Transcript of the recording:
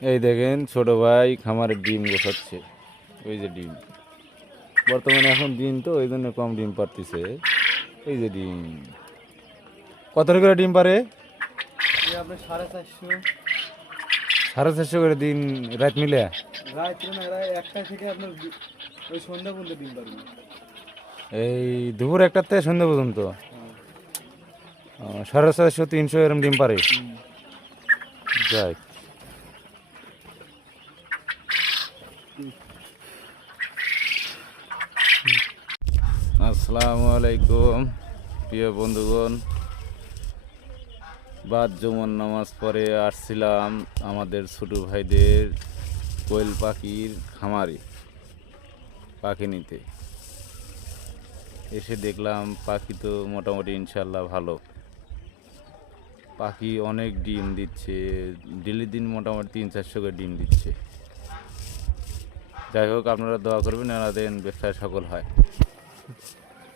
এই দেখেন ছোট ভাই খামারের ডিম গোছাচ্ছে। ওই যে ডিম, বর্তমানে এখন দিন তো ওই জন্য কম ডিম পারতেছে। এই যে ডিম, কত করে ডিম পারে? আপনার 450। 450 করে দিন রাত মিলে? রাত না, একটা থেকে আপনার ওই সন্ধ্যা পর্যন্ত ডিম পারবে। এই দুপুর 1টা থেকে সন্ধ্যা পর্যন্ত 450 300 এরকম ডিম পারে। যাই, আসসালামু আলাইকুম প্রিয় বন্ধুগণ। বাদ জুমার নামাজ পরে আসছিলাম আমাদের ছোট ভাইদের কোয়েল পাখির খামারে পাখি নিতে। এসে দেখলাম পাখি তো মোটামুটি ইনশাল্লাহ ভালো, পাখি অনেক ডিম দিচ্ছে, ডেলি দিন মোটামুটি 300-400 করে ডিম দিচ্ছে। যাই হোক, আপনারা দোয়া করবেন, এনাদের ব্যবসায় সফল হয়।